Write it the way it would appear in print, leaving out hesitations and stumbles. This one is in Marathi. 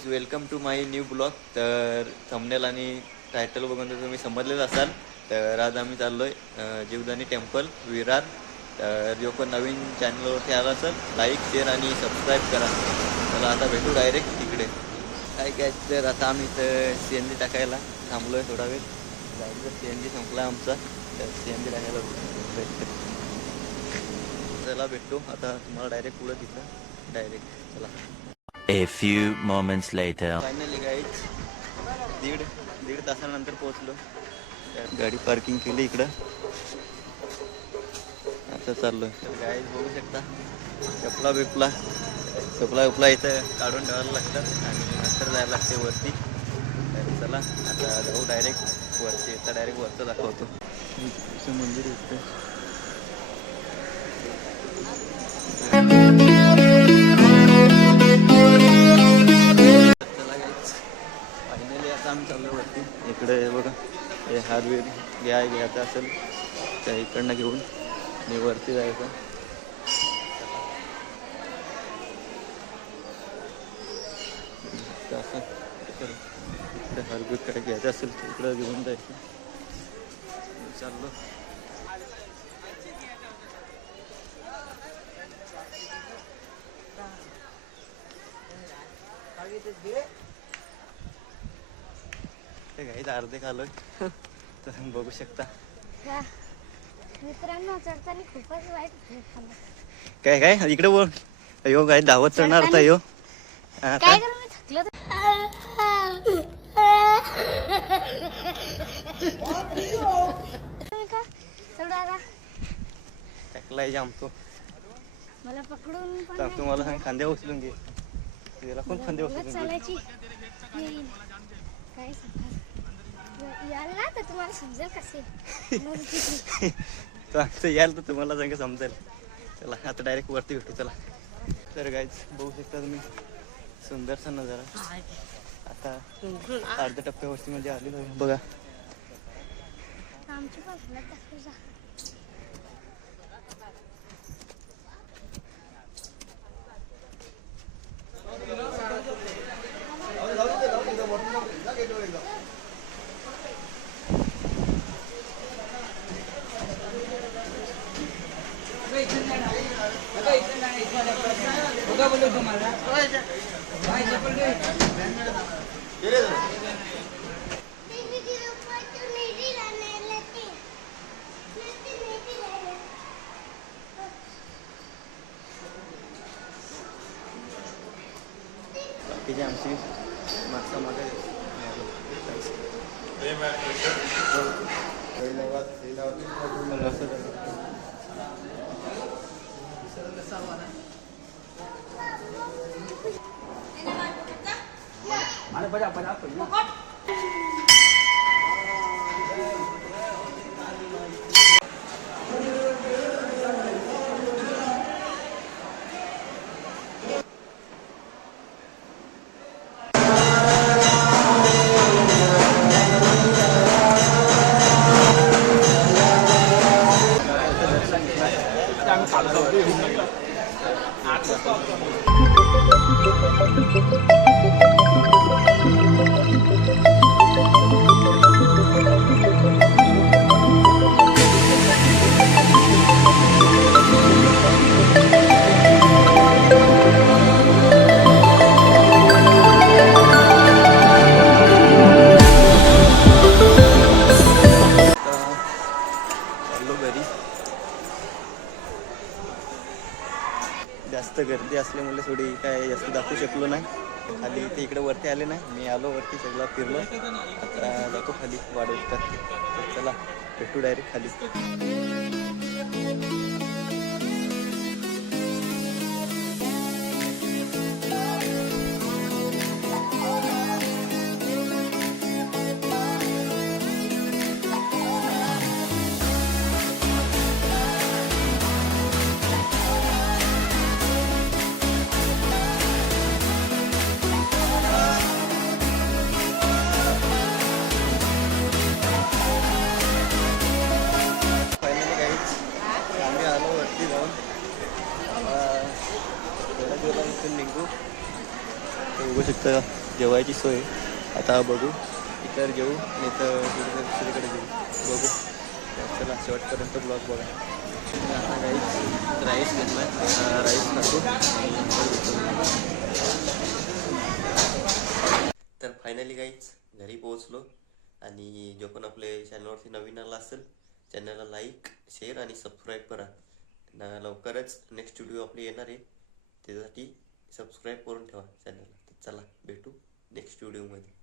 Guys, welcome to my new blog. तर थंबनेल आणि टायटल बघून तर तुम्ही समजलेच असाल. तर आज आम्ही चाललो आहे जीवदानी टेम्पल विरार. तर जो पण नवीन चॅनलवरती आला असेल लाईक शेअर आणि सबस्क्राईब करा. चला आता भेटू डायरेक्ट तिकडे. काय काय तर आता आम्ही इथं CNG टाकायला थांबलो आहे थोडा वेळ. गाडीचा CNG संपला आमचा, तर CNG टाकायला भेटतो. चला भेटतो आता तुम्हाला डायरेक्ट पुढं तिथं डायरेक्ट. चला. A few moments later. Finally guys दीड तासानंतर पोहोचलो. गाडी पार्किंग केली इकडं. आता चाललो. तर गाईज बघू शकता चपला इथं काढून ठेवायला लागतात आणि नंतर जायला लागते वरती. तर चला आता जाऊ डायरेक्ट वरती. आता डायरेक्ट वरचं दाखवतो. मंदिर इथं फायनली आता आम्ही चाललो वरती. इकडे बघा हे हार्डवेअर घ्यायचं असेल त्या इकडनं घेऊन मी वरती जायचं. असं इकडे हार्डवेअर काय घ्यायचं असेल तर इकडं घेऊन जायचं. चाललो. काही अर्धे खालोय तर बघू शकता. मित्रांनो चढताना खूपच वाईट झालं. काय इकडे बोल. अयो काय धावत चढणार होता यो. काय करू मी थकलो. टाकलाय जाम तो. मला पकडून पण सांगतो मला सांग खांद्या उचलून घे. तुला कोण खांद्या उचलून घे. चालायची काय सांगा याल ना तर तुम्हाला समजेल कसे. सांगतो याल तर तुम्हाला सांग समजेल. चला आता डायरेक्ट वरती भेटू. चला. तर गाईज बघू शकता तुम्ही सुंदरसा नजारा. आता अर्ध्या टप्प्यावरती म्हणजे आलेलो आहे बघा. आमची पासून दाखवजा. बाकीची आमची मागचा मागे जास्त गर्दी असल्यामुळे थोडी काय जास्त दाखवू शकलो नाही. खाली ते इकडे वरती आले नाही. मी आलो वरती सगळं फिरलो. आता जातो खाली वाढवतात. तर चला भेटू डायरेक्ट खाली. बघू शकता जेवायची सोय आहे. आता बघू इतर जेवू नाही तर दुसरीकडे जेवू बघू. तर चला शेवटपर्यंत ब्लॉग बघा. आता काहीच राईस घेतला राईस खातो. तर फायनली काहीच घरी पोहोचलो आणि जो पण आपले चॅनलवरती नवीन आला असेल चॅनलला लाईक शेअर आणि सबस्क्राईब करा. लवकरच नेक्स्ट व्हिडिओ आपली येणार आहे त्यासाठी सबस्क्राईब करून ठेवा चॅनलला. तर चला भेटू नेक्स्ट व्हिडिओमध्ये.